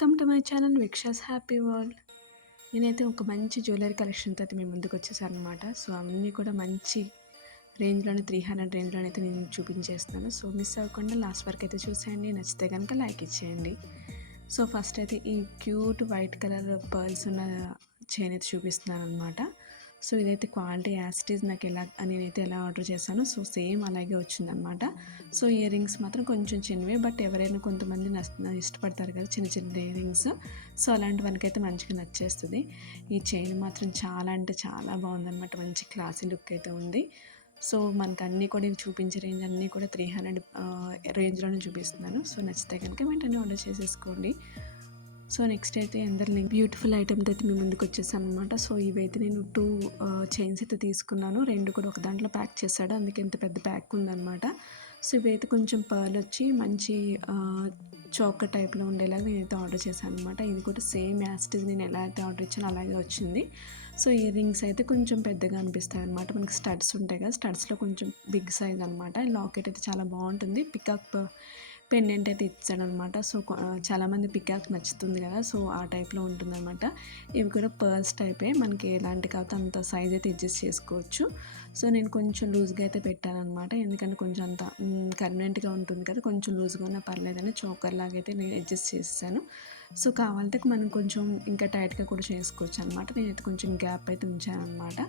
Welcome to my channel విక్షాస్ happy world. నేనైతే ఒక మంచి జ్యువెలరీ కలెక్షన్తో అయితే మీ ముందుకు వచ్చేసాను అనమాట. సో అన్నీ కూడా మంచి రేంజ్లోనే 300 రేంజ్లోనే అయితే నేను చూపించేస్తున్నాను. సో మిస్ అవ్వకుండా లాస్ట్ వరకు అయితే చూసేయండి. నచ్చితే కనుక లైక్ ఇచ్చేయండి. సో ఫస్ట్ అయితే ఈ క్యూట్ వైట్ కలర్ పర్ల్స్ ఉన్న చైన్ అయితే చూపిస్తున్నాను అనమాట. సో ఇదైతే క్వాలిటీ యాజ్ ఇట్ ఈజ్ నాకు నేనైతే ఎలా ఆర్డర్ చేశాను సో సేమ్ అలాగే వచ్చిందనమాట. సో ఇయర్ రింగ్స్ మాత్రం కొంచెం చిన్నవే, బట్ ఎవరైనా కొంతమంది ఇష్టపడతారు కదా చిన్న చిన్న ఇయర్ రింగ్స్. సో అలాంటి మనకైతే మంచిగా నచ్చేస్తుంది. ఈ చైన్ మాత్రం చాలా అంటే చాలా బాగుందన్నమాట. మంచి క్లాసీ లుక్ అయితే ఉంది. సో మనకు అన్నీ కూడా ఇవి చూపించే రేంజ్ అన్నీ కూడా 300 రేంజ్లోనే చూపిస్తున్నాను. సో నచ్చితే కనుక వెంటనే ఆర్డర్ చేసేసుకోండి. సో నెక్స్ట్ అయితే అందరు బ్యూటిఫుల్ ఐటమ్స్ అయితే మీ ముందుకు వచ్చేసాను అనమాట. సో ఇవైతే నేను 2 చైన్స్ అయితే తీసుకున్నాను. 2 కూడా ఒక దాంట్లో ప్యాక్ చేశాడు, అందుకే ఇంత పెద్ద ప్యాక్ ఉందన్నమాట. సో ఇవైతే కొంచెం పర్ల్ వచ్చి మంచి చౌక టైప్లో ఉండేలాగా నేనైతే ఆర్డర్ చేశాను అనమాట. ఇది కూడా సేమ్ యాస్టిజ్ నేను ఎలా అయితే ఆర్డర్ ఇచ్చానో అలాగే వచ్చింది. సో ఇయర్ రింగ్స్ అయితే కొంచెం పెద్దగా అనిపిస్తాయి అనమాట. మనకి స్టడ్స్ ఉంటాయి కదా, స్టడ్స్లో కొంచెం బిగ్ సైజ్ అనమాట. లాకెట్ అయితే చాలా బాగుంటుంది. పికాక్ పెండెంట్ అయితే ఇచ్చాడనమాట. సో చాలామంది పికాక్ నచ్చుతుంది కదా, సో ఆ టైప్లో ఉంటుందన్నమాట. ఇవి కూడా పర్ల్స్ టైపే, మనకి ఎలాంటి కాకపోతే అంత సైజ్ అయితే అడ్జస్ట్ చేసుకోవచ్చు. సో నేను కొంచెం లూజ్గా అయితే పెట్టానమాట, ఎందుకంటే కొంచెం అంత కన్వీనియంట్గా ఉంటుంది కదా, కొంచెం లూజ్గా ఉన్నా పర్లేదని చోకర్ లాగా అయితే నేను అడ్జస్ట్ చేసాను. సో కావాలంటే మనం కొంచెం ఇంకా టైట్గా కూడా చేసుకోవచ్చు అనమాట. నేనైతే కొంచెం గ్యాప్ అయితే ఉంచాను అనమాట.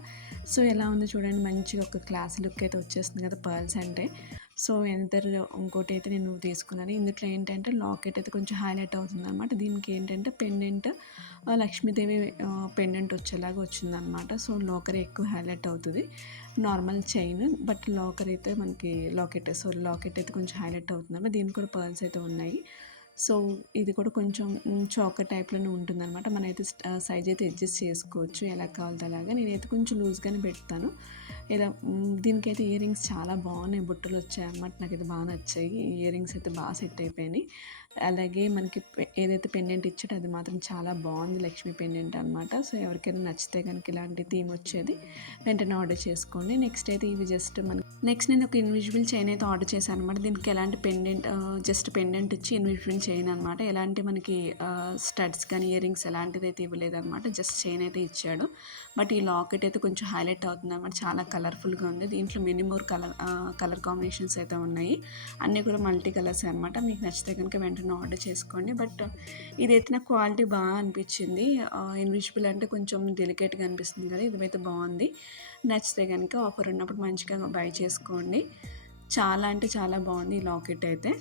సో ఎలా ఉందో చూడండి, మంచిగా ఒక క్లాస్ లుక్ అయితే వచ్చేస్తుంది కదా పర్ల్స్ అంటే. సో ఇంకోటి అయితే నేను తీసుకున్నాను. ఇందులో ఏంటంటే లాకెట్ అయితే కొంచెం హైలైట్ అవుతుంది అనమాట. దీనికి ఏంటంటే పెండెంట్ లక్ష్మీదేవి పెండెంట్ వచ్చేలాగా వచ్చిందనమాట. సో లాకర్ ఎక్కువ హైలైట్ అవుతుంది. నార్మల్ చైన్ బట్ లాకర్ అయితే మనకి లాకెట్ అయితే కొంచెం హైలైట్ అవుతుంది అనమాట. దీనికి కూడా పర్ల్స్ అయితే ఉన్నాయి. సో ఇది కూడా కొంచెం చోకర్ టైప్లోనే ఉంటుందన్నమాట. మనమైతే సైజ్ అయితే అడ్జస్ట్ చేసుకోవచ్చు ఎలా కావాలో అలాగా. నేనైతే కొంచెం లూజ్గానే పెడతాను. ఇలా దీనికైతే ఇయర్ రింగ్స్ చాలా బాగున్నాయి, బుట్టలు వచ్చాయన్నమాట. నాకైతే బాగా నచ్చాయి. ఇయర్ రింగ్స్ అయితే బాగా సెట్ అయిపోయినాయి. అలాగే మనకి ఏదైతే పెండెంట్ ఇచ్చాడో అది మాత్రం చాలా బాగుంది, లక్ష్మీ పెండెంట్ అనమాట. సో ఎవరికైనా నచ్చితే కనుక ఇలాంటి థీమ్ వచ్చేది వెంటనే ఆర్డర్ చేసుకోండి. నెక్స్ట్ అయితే ఇవి జస్ట్ నెక్స్ట్ నేను ఒక ఇన్విజిబుల్ చైన్ అయితే ఆర్డర్ చేశాను అనమాట. దీనికి ఎలాంటి పెండెంట్ జస్ట్ పెండెంట్ ఇచ్చి ఇన్విజిబుల్ చైన్ అనమాట. ఎలాంటి మనకి స్టడ్స్ కానీ ఇయర్ రింగ్స్ ఎలాంటిది అయితే ఇవ్వలేదు అనమాట, జస్ట్ చైన్ అయితే ఇచ్చాడు. బట్ ఈ లాకెట్ అయితే కొంచెం హైలైట్ అవుతుంది అనమాట, చాలా కలర్ఫుల్గా ఉంది. దీంట్లో మినిమోర్ కలర్ కాంబినేషన్స్ అయితే ఉన్నాయి, అన్నీ కూడా మల్టీ కలర్స్ అనమాట. మీకు నచ్చితే కనుక వెంటనే ఆర్డర్ చేసుకోండి. బట్ ఇదైతే నాకు క్వాలిటీ బాగా అనిపించింది. ఇన్విజిబుల్ అంటే కొంచెం డెలికేట్గా అనిపిస్తుంది కదా, ఇదైతే బాగుంది. నచ్చితే కనుక ఆఫర్ ఉన్నప్పుడు మంచిగా బై చేసుకోండి. చాలా అంటే చాలా బాగుంది ఈ లాకెట్ అయితే.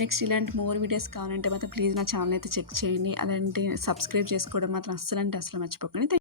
నెక్స్ట్ ఇలాంటి మోర్ వీడియోస్ కావాలంటే మాత్రం ప్లీజ్ నా ఛానల్ అయితే చెక్ చేయండి. అలాంటి సబ్స్క్రైబ్ చేసుకోవడం మాత్రం అస్సలు మర్చిపోకండి.